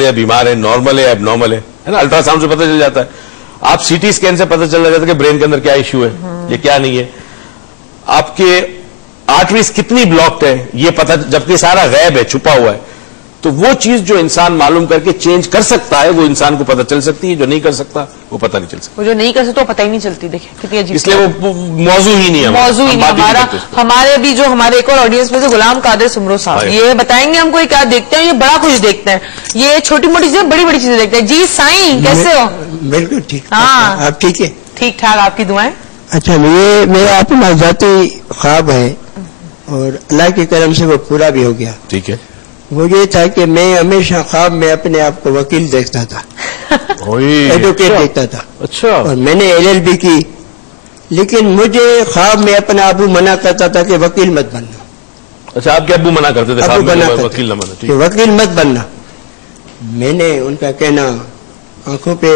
या बीमार है, नॉर्मल है, एबनॉर्मल है ना, अल्ट्रासाउंड से पता चल जाता है। आप सीटी स्कैन से पता चल जाता है कि ब्रेन के अंदर क्या इश्यू है, ये क्या नहीं है। आपके आर्टरीज कितनी ब्लॉक्ड है ये पता, जबकि सारा गैब है, छुपा हुआ है। तो वो चीज जो इंसान मालूम करके चेंज कर सकता है वो इंसान को पता चल सकती है, जो नहीं कर सकता वो पता नहीं चल सकता। वो जो नहीं कर सकता वो पता ही नहीं चलती। देखिए कितनी अजीब, इसलिए वो मौजू ही नहीं है, मौजू ही नहीं हमारा। हमारे भी जो हमारे एक और ऑडियंस में से गुलाम कादिर सुमरो साहब, ये बताएंगे हमको ये क्या देखते हैं। ये बड़ा कुछ देखते हैं, ये छोटी मोटी चीजें, बड़ी बड़ी चीजें देखते हैं। जी साईं कैसे हो? बिल्कुल ठीक। हाँ आप ठीक है? ठीक ठाक, आपकी दुआएं। अच्छा, ये मेरा अपना जाती ख्वाब है और अल्लाह के करम से वो पूरा भी हो गया। ठीक है। वो ये था कि मैं हमेशा ख्वाब में अपने आप को वकील देखता था, एडवोकेट देखता था। अच्छा। और मैंने LLB की, लेकिन मुझे ख्वाब में अपना अबू मना करता था कि वकील मत बनना। अच्छा, आपके अब्बू मना करते थे? अबू मना करते वकील न बनो, कि वकील मत बनना। मैंने उनका कहना आंखों पे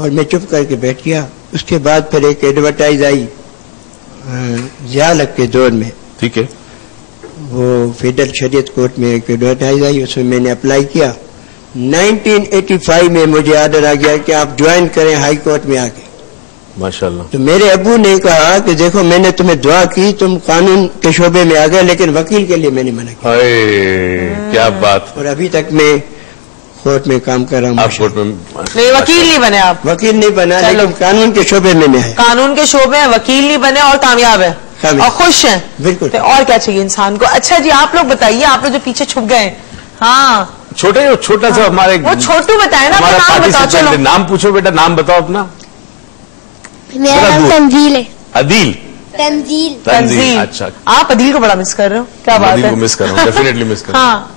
और मैं चुप करके बैठ गया। उसके बाद फिर एक एडवर्टाइज आई जियालक के दौर में। ठीक है। वो फेडरल शरीयत कोर्ट में एक एडवर्टाइज आई, उसमें मैंने अप्लाई किया। 1985 में मुझे ऑर्डर आ गया कि आप ज्वाइन करें हाई कोर्ट में आके। माशाल्लाह। तो मेरे अबू ने कहा कि देखो मैंने तुम्हें दुआ की, तुम कानून के शोबे में आ गए, लेकिन वकील के लिए मैंने मना किया। क्या बात। और अभी तक मैं कोर्ट में काम कर रहा हूँ। आप कोर्ट में नहीं, वकील नहीं बने आप? वकील नहीं बना, लेकिन कानून के शोबे में है। कानून के शोबे में वकील नहीं बने और कामयाब है और खुश हैं। बिल्कुल। तो और क्या चाहिए इंसान को? अच्छा जी, आप लोग बताइए, आप लोग जो पीछे छुप गए। हाँ, छोटा सा हमारे वो छोटू बताए ना, नाम बताओ। चलो नाम पूछो बेटा, नाम बताओ अपना। मेरा नाम तंजील है। अदील? तंजील। अच्छा, आप अदील को बड़ा मिस कर रहे हो? क्या बात है? मिस कर रहा हूँ, डेफिनेटली मिस कर रहा हूँ। हाँ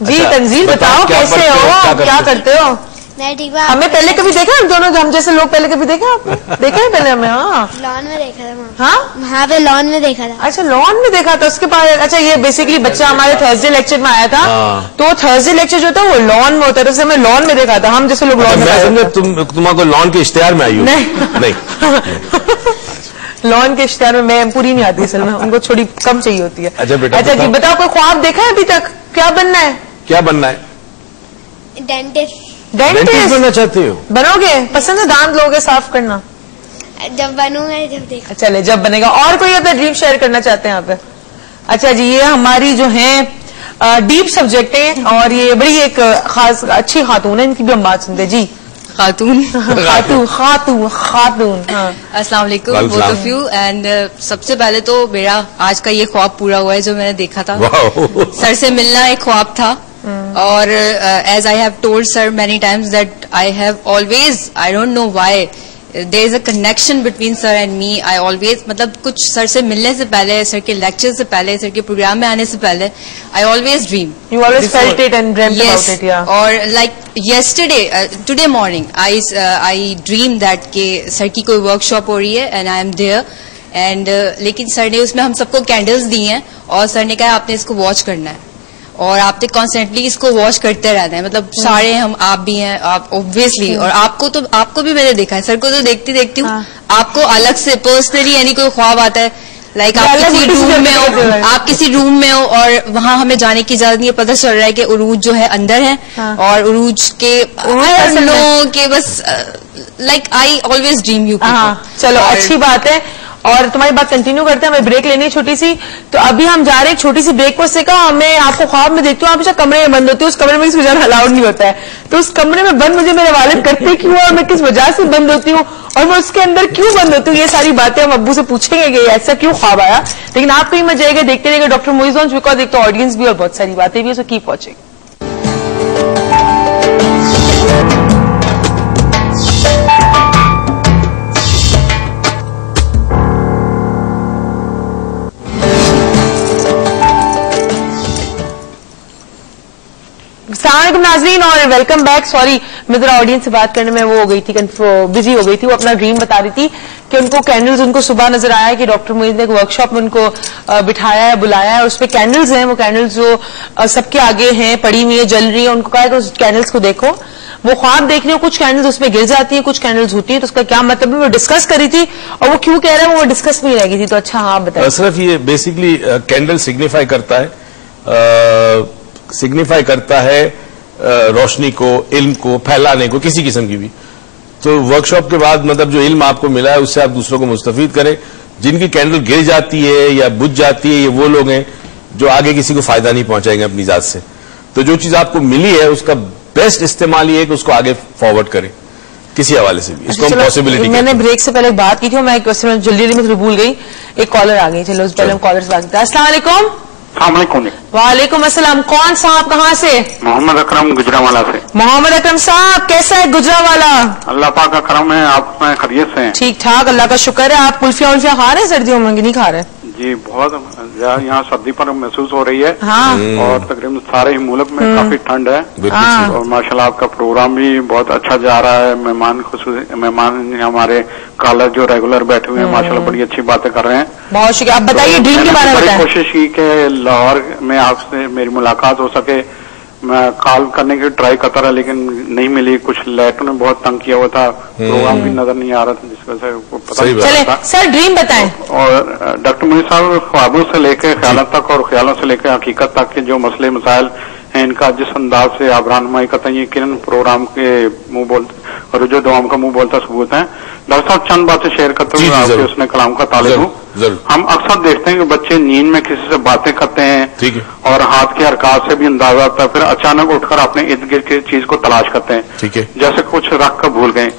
जी, तंजील बताओ कैसे हो, क्या करते हो? मैं ठीक। हमें पहले कभी देखा हम दोनों, हम जैसे लोग पहले कभी देखा आपने? देखा है पहले हमें? हाँ, लॉन में देखा था। हाँ वहाँ पे लॉन में देखा था। अच्छा, लॉन में देखा था। उसके बाद अच्छा, ये बेसिकली बच्चा हमारे थर्सडे लेक्चर में आया था। तो थर्सडे लेक्चर जो था वो लॉन में होता था, हमें लॉन में देखा था। हम जैसे लोग लॉन में, तुम्हारे लॉन के इश्तेहार में आई हो? नहीं। लॉन के इश्तेहार में मैं पूरी नहीं आती असल में, उनको थोड़ी कम चाहिए होती है। अच्छा जी बताओ, कोई ख्वाब देखा है अभी तक? क्या बनना है? क्या बनना है? डेंटिस्ट। डेंटिस्ट बनना चाहती हो? बनोगे? पसंद है दांत लोगे साफ करना? जब बनूंगा, जब देखा। चले, जब बनेगा। और कोई अपना ड्रीम शेयर करना चाहते हैं यहाँ पे? अच्छा जी, ये हमारी जो है डीप सब्जेक्ट है और ये बड़ी एक खास अच्छी खातून है, इनकी भी हम बात सुनते हैं। जी खातून। अस्सलाम वालेकुम बोथ ऑफ यू। एंड सबसे पहले तो मेरा आज का ये ख्वाब पूरा हुआ है जो मैंने देखा था। सर से मिलना एक ख्वाब था और as I have told sir many times that I have always, I don't know why, there is a connection between sir and me. I always, मतलब कुछ सर से मिलने से पहले, सर के लेक्चर से पहले, सर के प्रोग्राम में आने से पहले, I always dream. You always felt it and dreamed about it? Yeah. और like yesterday, today morning, I dreamed that के सर की कोई वर्कशॉप हो रही है and I am there and लेकिन सर ने उसमें हम सबको कैंडल्स दी हैं और सर ने कहा आपने इसको वॉच करना है और आपने कॉन्स्टेंटली इसको वॉच करते रहना है। मतलब सारे हम, आप भी हैं, आप ऑब्वियसली, और आपको भी मैंने देखा है, सर को तो देखती हूँ। आपको अलग से पर्सनली यानी कोई ख्वाब आता है, लाइक आप किसी रूम में हो, आप किसी रूम में हो और वहां हमें जाने की इजाजत नहीं है, पता चल रहा है कि उरूज जो है अंदर है और उरूज के बस like I always dream you. चलो अच्छी बात है और तुम्हारी बात कंटिन्यू करते हैं, हमें ब्रेक लेनी है छोटी सी। तो अभी हम जा रहे हैं छोटी सी ब्रेक पर। से कहा हमें आपको ख्वाब में देखती हूँ आप हमेशा कमरे में बंद होती है, उस कमरे में किसी वजह अलाउड नहीं होता है, तो उस कमरे में बंद मुझे मेरे वालिद करते क्यों और मैं किस वजह से बंद होती हूँ और मैं उसके अंदर क्यों बंद होती हूँ, ये सारी बातें हम अब्बू से पूछेंगे कि ऐसा क्यों ख्वाब आया। लेकिन आपको ही मजा जाएगा, देखते रहेंगे डॉक्टर मोइज लॉन्च, बिकॉज एक तो ऑडियंस भी और बहुत सारी बातें भी है, सो कीप वॉचिंग। अस्सलाम नाज़रीन और वेलकम बैक। सॉरी, मैं जरा ऑडियंस से बात करने में वो हो गई थी, बिजी हो गई थी। वो अपना ड्रीम बता रही थी कि उनको कैंडल्स, उनको सुबह नजर आया कि डॉक्टर मोइज ने एक वर्कशॉप में उनको बिठाया है, बुलाया है, उसपे कैंडल्स हैं। वो कैंडल्स जो सबके आगे हैं, पड़ी हुई है, जल रही है। उनको कहा कि उस कैंडल्स को देखो, वो ख्वाब देख रही हो, कुछ कैंडल्स उसमें गिर जाती है, कुछ कैंडल्स होती है, तो उसका क्या मतलब है वो डिस्कस करी थी और वो क्यों कह रहा है वो डिस्कस में रह गई थी। तो अच्छा हाँ बताइए। सिर्फ ये बेसिकली कैंडल सिग्निफाई करता है सिग्निफाई करता है रोशनी को, इल्म को फैलाने को, किसी किस्म की भी। तो वर्कशॉप के बाद मतलब जो इल्म आपको मिला है उससे आप दूसरों को मुस्तफीद करें। जिनकी कैंडल गिर जाती है या बुझ जाती है, ये वो लोग हैं जो आगे किसी को फायदा नहीं पहुंचाएंगे अपनी जात से। तो जो चीज आपको मिली है उसका बेस्ट इस्तेमाल ये है कि उसको आगे फॉरवर्ड करें किसी हवाले से भी। इसको हम पॉसिबिलिटी। मैंने ब्रेक से पहले बात की थी और मैं एक क्वेश्चन जल्दी में भूल गई। एक कॉलर आ गई, चलो उस पहले हम कॉलर से बात करते हैं। अस्सलाम वालेकुम। वालेकुम अस्सलाम। कौन साहब, कहाँ से? मोहम्मद अकरम गुजरावाला से। मोहम्मद अकरम साहब, कैसा है गुजरावाला? अल्लाह पाक का करम है, आप खैरियत से हैं? ठीक ठाक, अल्लाह का शुक्र है। आप कुल्फिया उल्फिया खा रहे हैं सर्दियों में कि नहीं खा रहे? जी बहुत यहाँ सर्दी पर महसूस हो रही है। हाँ। और तकरीबन सारे ही मुल्क में काफी ठंड है। हाँ। और माशाल्लाह आपका प्रोग्राम भी बहुत अच्छा जा रहा है। मेहमान हमारे कॉलर जो रेगुलर बैठे हुए हैं माशाल्लाह बड़ी अच्छी बातें कर रहे हैं। बहुत शुक्रिया। आप बताइए ड्रीम के बारे में बताएं। कोशिश की कि लाहौर में आपसे मेरी मुलाकात हो सके, मैं कॉल करने की ट्राई करता रहा लेकिन नहीं मिली। कुछ लाइटों ने बहुत तंग किया हुआ था, प्रोग्राम भी नजर नहीं आ रहा था जिस वजह से पता नहीं चला था। सर ड्रीम बताएं। और डॉक्टर मुनीर साहब, ख्वाबों से लेकर ख्यालों तक और ख्यालों से लेकर हकीकत तक के जो मसले मसाइल हैं इनका जिस अंदाज से आप रहनुमाई करते हैं, यकीनन प्रोग्राम के मुंह बोलते और जो दुआओं का मुंह बोलता सबूत है। डॉक्टर साहब चंद बातें शेयर करते हुए आपके उसने कलाम का तालिब हूँ। हम अक्सर देखते हैं कि बच्चे नींद में किसी से बातें करते हैं और हाथ के हरकत से भी अंदाजा आता है, फिर अचानक उठकर अपने इर्द गिर्द की चीज को तलाश करते हैं। ठीक है। जैसे कुछ रख कर भूल गए,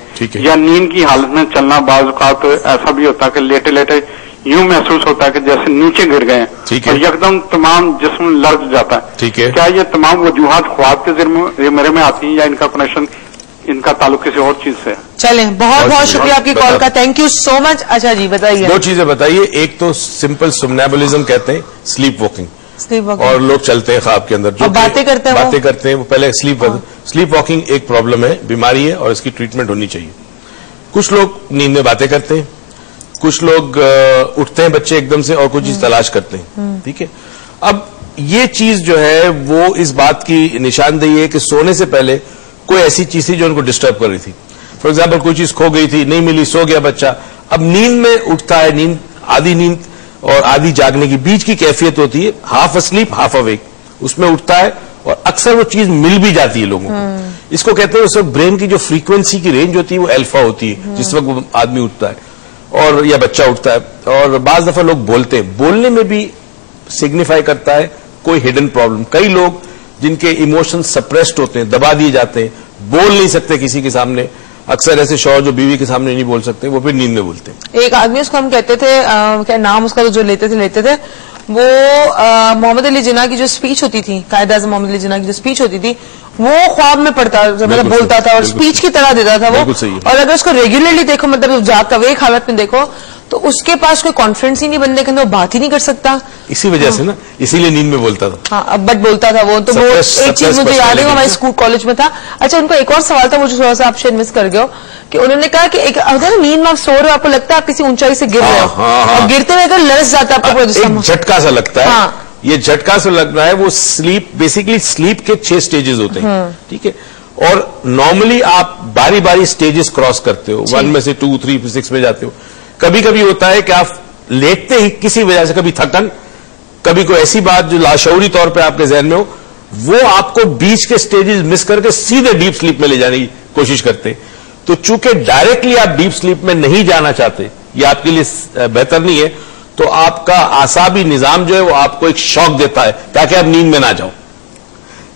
या नींद की हालत में चलना। बाज़ औक़ात ऐसा भी होता है कि लेटे लेटे यूं महसूस होता है कि जैसे नीचे गिर गए और एकदम तमाम जिस्म लर्ज जाता है। ठीक है। क्या ये तमाम वजूहात ख्वाब के ज़रिए में आती हैं या इनका कनेक्शन, इनका ताल्लुक किसी और चीज से? चलें, बहुत बहुत शुक्रिया आपकी कॉल का, थैंक यू सो मच। अच्छा जी बताइए। दो चीजें बताइए। एक तो सिंपल सोमनैबुलिज्म कहते हैं, स्लीप वॉकिंग, और लोग चलते हैं ख्वाब के अंदर जो बातें करते हैं वो पहले स्लीप वॉकिंग एक प्रॉब्लम है, बीमारी है और इसकी ट्रीटमेंट होनी चाहिए। कुछ लोग नींद में बातें करते हैं, कुछ लोग उठते हैं बच्चे एकदम से और कुछ चीज तलाश करते हैं। ठीक है। अब ये चीज जो है वो इस बात की निशानदेही है कि सोने से पहले कोई ऐसी चीज थी जो उनको डिस्टर्ब कर रही थी। फॉर एग्जाम्पल कोई चीज खो गई थी, नहीं मिली, सो गया बच्चा, अब नींद में उठता है, आधी नींद और आधी जागने की बीच की कैफियत होती है, हाफ अस्लीप हाफ अवेक, उसमें उठता है और अक्सर वो चीज मिल भी जाती है लोगों को। इसको कहते हैं उस वक्त ब्रेन की जो फ्रीक्वेंसी की रेंज होती है वो अल्फा होती है जिस वक्त वो आदमी उठता है और या बच्चा उठता है। और बाज दफा लोग बोलते हैं, बोलने में भी सिग्निफाई करता है कोई हिडन प्रॉब्लम। कई लोग जिनके इमोशन सप्रेस्ड होते हैं, दबा दिए जाते हैं, बोल नहीं सकते किसी के सामने। अक्सर ऐसे शौहर जो बीवी के सामने नहीं बोल सकते, वो फिर नींद में बोलते हैं। एक आदमी, उसको हम कहते थे क्या नाम उसका, जो लेते थे वो मोहम्मद अली जिन्ना की जो स्पीच होती थी, कायद आज़म मोहम्मद अली जिन्ना की जो स्पीच होती थी, वो ख्वाब में पढ़ता, मतलब बोलता था और स्पीच की तरह देता था वो। और अगर उसको रेगुलरली देखो, मतलब जागता हुए एक हालत में देखो, तो उसके पास कोई कॉन्फिडेंस ही नहीं बनने के अंदर, वो बात ही नहीं कर सकता। इसी वजह से ना, इसीलिए नींद में बोलता था। हाँ, बट बोलता था वो। तो वो एक चीज मुझे याद है, हमारे स्कूल कॉलेज में था। अच्छा, उनको एक और सवाल था, वो जो थोड़ा सा आप शायद मिस कर गए हो, कि उन्होंने कहा कि एक होता है नींद में आप सो रहे हो, आपको लगता है आप किसी ऊंचाई से गिर रहे हो, और गिरते हुए अगर लरस जाता है आपको, झटका सा लगता है। ये झटका से लग रहा है, वो स्लीप, बेसिकली स्लीप के 6 स्टेजेस होते हैं। ठीक है। और नॉर्मली आप बारी बारी स्टेजेस क्रॉस करते हो, 1 में से 2, 3, 6 में जाते हो। कभी कभी होता है कि आप लेटते ही किसी वजह से, कभी थकन, कभी कोई ऐसी बात जो लाशौरी तौर पे आपके जहन में हो, वो आपको बीच के स्टेजेस मिस करके सीधे डीप स्लीप में ले जाने की कोशिश करते हैं। तो चूंकि डायरेक्टली आप डीप स्लीप में नहीं जाना चाहते, ये आपके लिए बेहतर नहीं है, तो आपका आसाबी निजाम जो है वो आपको एक शॉक देता है ताकि आप नींद में ना जाओ।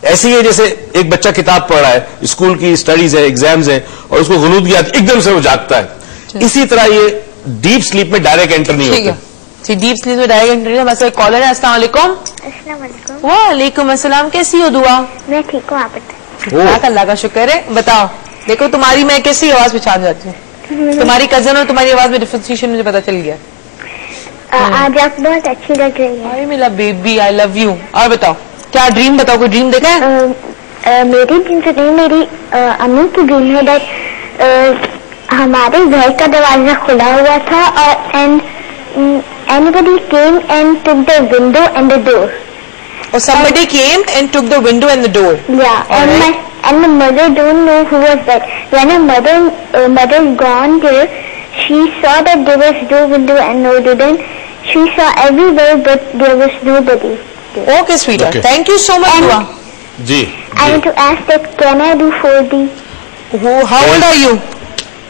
ऐसी है जैसे एक बच्चा किताब पढ़ रहा है, स्कूल की स्टडीज है, एग्जाम्स है, और उसको गुनूदगी आती है, एकदम से वो जागता है। इसी तरह ये डीप स्लीप में डायरेक्ट एंटर नहीं होता। जी, डीप स्लीप में डायरेक्ट एंटर नहीं। हमारे कॉलर है। अस्सलाम वालेकुम। वालेकुम अस्सलाम। कैसी हो दुआ? मैं ठीक हूँ, आप बताएं। अल्लाह का शुक्र है। बताओ, देखो तुम्हारी मैं कैसी आवाज पहचान जाती हूँ, तुम्हारी कजन और तुम्हारी आवाज में डिफरेंशिएशन मुझे पता चल गया। आज आप बहुत अच्छी लग रही है। अरे मेरा बेबी, आई लव यू। और बताओ, क्या ड्रीम बताओ, कोई ड्रीम देखा है? मेरी ड्रीम से नहीं, मेरी अम्मी की ड्रीम है दैट हमारे घर का दरवाजा खुला हुआ था और anybody came and took the window and the door. Or somebody came and took the window and the door. Yeah, and my mother don't know who was that. When her mother gone there, she saw that there was no window and no door. Then she saw everywhere, but there was nobody there. Okay, sweetheart. Okay. Thank you so much. Ji. I want to ask that can I do 4D? How old are you?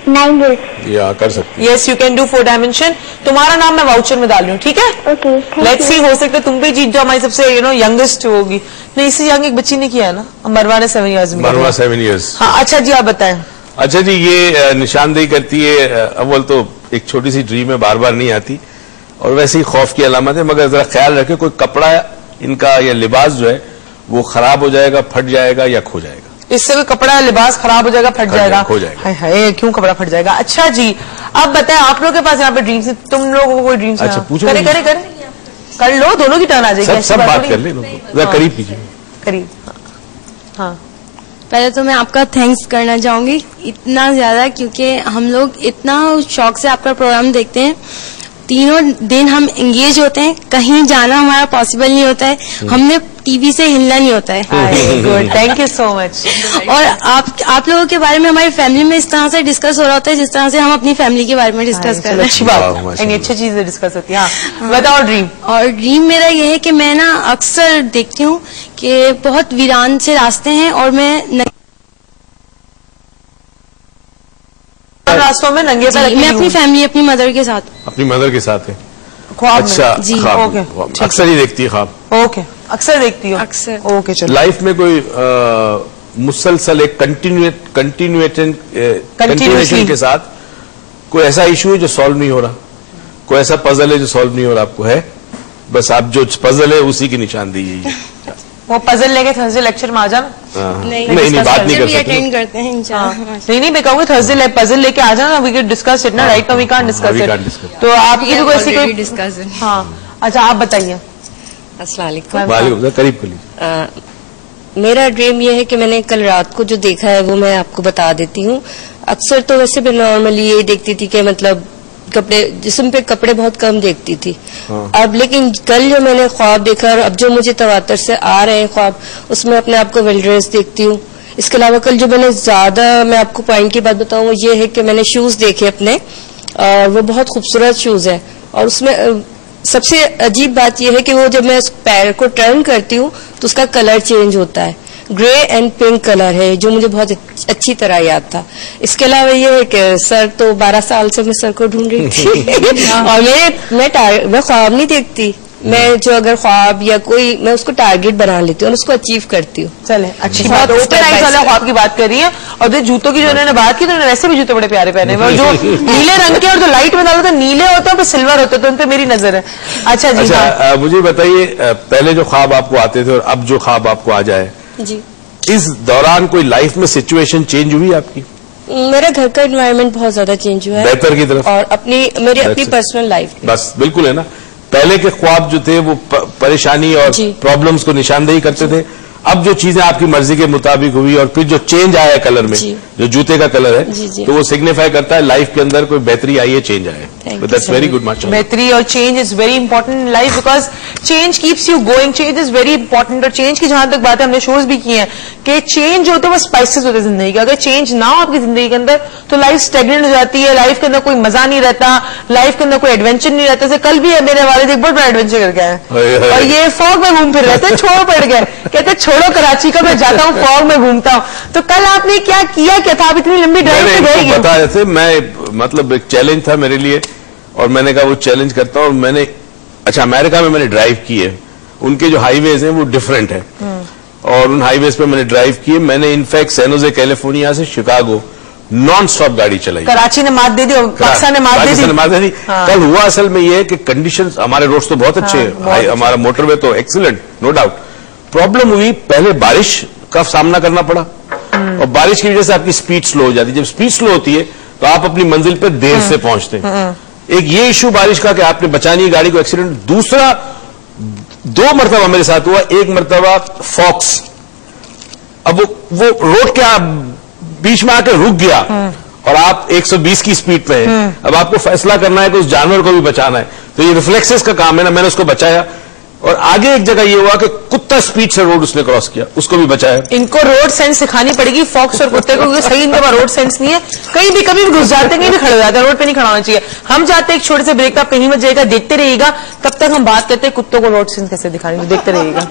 9 years. या कर सकती Yes, you can do 4 dimension. तुम्हारा नाम मैं voucher में डाल रही हूँ, ठीक है? Okay, thank Let's you. see, हो सकता है तुम भी जीत जाओ, हमारी सबसे यंगेस्ट होगी। नहीं, इससे यंग एक बच्ची ने किया है ना, मरवा ने 7 years में। मरवा 7 years। हाँ, अच्छा जी, आप बताएं। अच्छा जी, ये निशानदेही करती है। अव्वल तो एक छोटी सी ड्रीम है, बार बार नहीं आती, और वैसे ही खौफ की अलामत है। मगर जरा ख्याल रखें, कोई कपड़ा इनका या लिबास जो है वो खराब हो जाएगा, फट जाएगा या खो जाएगा। इससे कोई कपड़ा लिबास खराब हो जाएगा, फट जाएगा, खो जाएगा। हाय हाय, क्यों कपड़ा फट जाएगा। अच्छा जी, अब बताएं, आप लोगों के पास यहाँ पे ड्रीम्स है, तुम लोगों को कोई ड्रीम्स? अच्छा, पूछो। करे कर लो, दोनों की टर्न आ जाएगी। सब बात कर ले, करीब कीजिए। करीब। हाँ, पहले तो मैं आपका थैंक्स करना चाहूंगी इतना ज्यादा, क्योंकि हम लोग इतना शौक से आपका प्रोग्राम देखते हैं। तीनों दिन हम एंगेज होते हैं, कहीं जाना हमारा पॉसिबल नहीं होता है, हमने टीवी से हिलना नहीं होता है। Good, thank you so much. और आप लोगों के बारे में हमारी फैमिली में इस तरह से डिस्कस हो रहा होता है जिस तरह से हम अपनी फैमिली के बारे में डिस्कस कर रहे हैं। अच्छी बात, अच्छी चीजें डिस्कस होती है। हाँ, बताओ ड्रीम। और ड्रीम मेरा ये है कि मैं ना अक्सर देखती हूँ कि बहुत वीरान से रास्ते हैं और मैं रास्तों में नंगे पैर मैं अपनी फैमिली, अपनी मदर के साथ है। ख्वाब में। अच्छा जी, ख्वाब अक्सर ही देखती है ख्वाब। ओके, अक्सर देखती हो? अक्सर। ओके, चलो। लाइफ में कोई मुसलसल एक कंटिन्यूएशन के साथ कोई ऐसा इशू है जो सॉल्व नहीं हो रहा, कोई ऐसा पजल है जो सॉल्व नहीं हो रहा, आपको है? बस आप जो पजल है उसी की निशानदेही है। वो पजल लेके थर्सडे लेक्चर में आ जाना। नहीं, बात नहीं कर सकते। अटेंड करते हैं इंशाल्लाह। नहीं, मैं कहूँगी थर्सडे पजल लेके आ जाना, वी कैन डिस्कस इट ना, right? We can't discuss it. तो आपकी भी ऐसी कोई डिस्कशन। हाँ, अच्छा, आप बताइए। अस्सलाम वालेकुम, करीब करीब। मेरा ड्रीम ये है कि मैंने कल रात को जो देखा है वो मैं आपको बता देती हूँ। अक्सर तो वैसे भी नॉर्मली यही देखती थी कि मतलब कपड़े, जिस्म पे कपड़े बहुत कम देखती थी। अब लेकिन कल जो मैंने ख्वाब देखा और अब जो मुझे तवातर से आ रहे हैं ख्वाब, उसमें अपने आप को वेल ड्रेस देखती हूँ। इसके अलावा कल जो मैंने ज्यादा, मैं आपको पॉइंट की बात बताऊँ, वो ये है कि मैंने शूज देखे अपने, और वो बहुत खूबसूरत शूज है। और उसमें सबसे अजीब बात यह है कि वो जब मैं उस पैर को टर्न करती हूँ तो उसका कलर चेंज होता है, ग्रे एंड पिंक कलर है, जो मुझे बहुत अच्छी तरह याद था। इसके अलावा ये है कि सर, तो 12 साल से मैं सर को ढूंढ रही थी और मैं ख्वाब नहीं देखती, मैं जो अगर ख्वाब या कोई, मैं उसको टारगेट बना लेती हूँ और उसको अचीव करती हूँ। चले, अच्छी बात। ओपन आइज वाला ख्वाब की बात कर रही है। और जो जूतों की जो उन्होंने बात की, तो उन्होंने वैसे भी जूते बड़े प्यारे पहने हुए, जो नीले रंग के और जो लाइट में डालो तो नीले होते हैं, तो सिल्वर होते हैं, तो उन पे मेरी नजर है। अच्छा जी। अच्छा, मुझे बताइए, पहले जो ख्वाब आपको आते थे और अब जो ख्वाब आपको आ जाए जी, इस दौरान कोई लाइफ में सिचुएशन चेंज हुई आपकी? मेरा घर का एनवायरनमेंट बहुत ज्यादा चेंज हुआ है बेहतर की तरफ, और मेरी अपनी पर्सनल लाइफ। बस बिल्कुल है ना। पहले के ख्वाब जो थे वो परेशानी और प्रॉब्लम्स को निशानदेही करते थे। अब जो चीजें आपकी मर्जी के मुताबिक हुई और फिर जो चेंज आया है कलर में, जो जूते का कलर है, तो वो सिग्निफाई करता है लाइफ के अंदर कोई बेहतरी आई है, चेंज आया है। That's very good. मच बेहतरी और change is very important in life, because change keeps you going, change is very important. और चेंज की जहां तक बात है, हमने शोज भी किए हैं कि चेंज जो होता है वो स्पाइसेस होते हैं जिंदगी का। अगर चेंज ना हो आपकी जिंदगी के अंदर तो लाइफ स्टेगनेंट हो जाती है, लाइफ के अंदर कोई मजा नहीं रहता, लाइफ के अंदर कोई एडवेंचर नहीं रहता। जैसे कल भी है, मेरे वाले एक बहुत बड़ा एडवेंचर करके आए और ये फॉग में घूम फिर रहे थे, छोड़ पड़ गए, कहते छोड़ो कराची का, मैं जाता हूँ फॉग में घूमता हूँ। तो कल आपने क्या किया, क्या था? आप इतनी लंबी ड्राइव पे गए? बता रहे थे, मैं मतलब एक चैलेंज था मेरे लिए और मैंने कहा वो चैलेंज करता हूँ। और मैंने, अच्छा, अमेरिका में मैंने ड्राइव की है, उनके जो हाईवेज हैं वो डिफरेंट है और उन हाईवेज पे मैंने ड्राइव की है। मैंने इनफैक्ट सैन जोसे कैलिफोर्निया से शिकागो नॉन स्टॉप गाड़ी चलाई। कराची ने मात दे दी, पाकिस्तान ने मात दे दी। कल हुआ असल में ये है कि कंडीशंस, हमारे रोड्स तो बहुत अच्छे हैं, हमारा मोटरवे तो एक्सीलेंट, नो डाउट। प्रॉब्लम हुई, पहले बारिश का सामना करना पड़ा और बारिश की वजह से आपकी स्पीड स्लो हो जाती है। जब स्पीड स्लो होती है तो आप अपनी मंजिल पर देर से पहुंचते हैं। एक ये इशू बारिश का कि आपने बचानी है गाड़ी को एक्सीडेंट। दूसरा, 2 मरतबा मेरे साथ हुआ। एक मरतबा फॉक्स, अब वो रोड के बीच में आकर रुक गया और आप 120 की स्पीड पे हैं। अब आपको फैसला करना है कि उस जानवर को भी बचाना है, तो ये रिफ्लेक्सेस का काम है ना। मैंने उसको बचाया और आगे एक जगह ये हुआ कि कुत्ता स्पीड से रोड उसने क्रॉस किया, उसको भी बचाया। इनको रोड सेंस सिखानी पड़ेगी फॉक्स और कुत्ते को, क्योंकि सही इनके पास रोड सेंस नहीं है। कहीं भी कभी भी घुस जाते हैं, कहीं भी खड़े हो जाते हैं, रोड पे नहीं खड़ा होना चाहिए। हम चाहते हैं एक छोटे से ब्रेक, आप कहीं मत जाएगा, देखते रहिएगा। तब तक हम बात करते हैं कुत्तों को रोड सेंस कैसे दिखाने, देखते रहिएगा।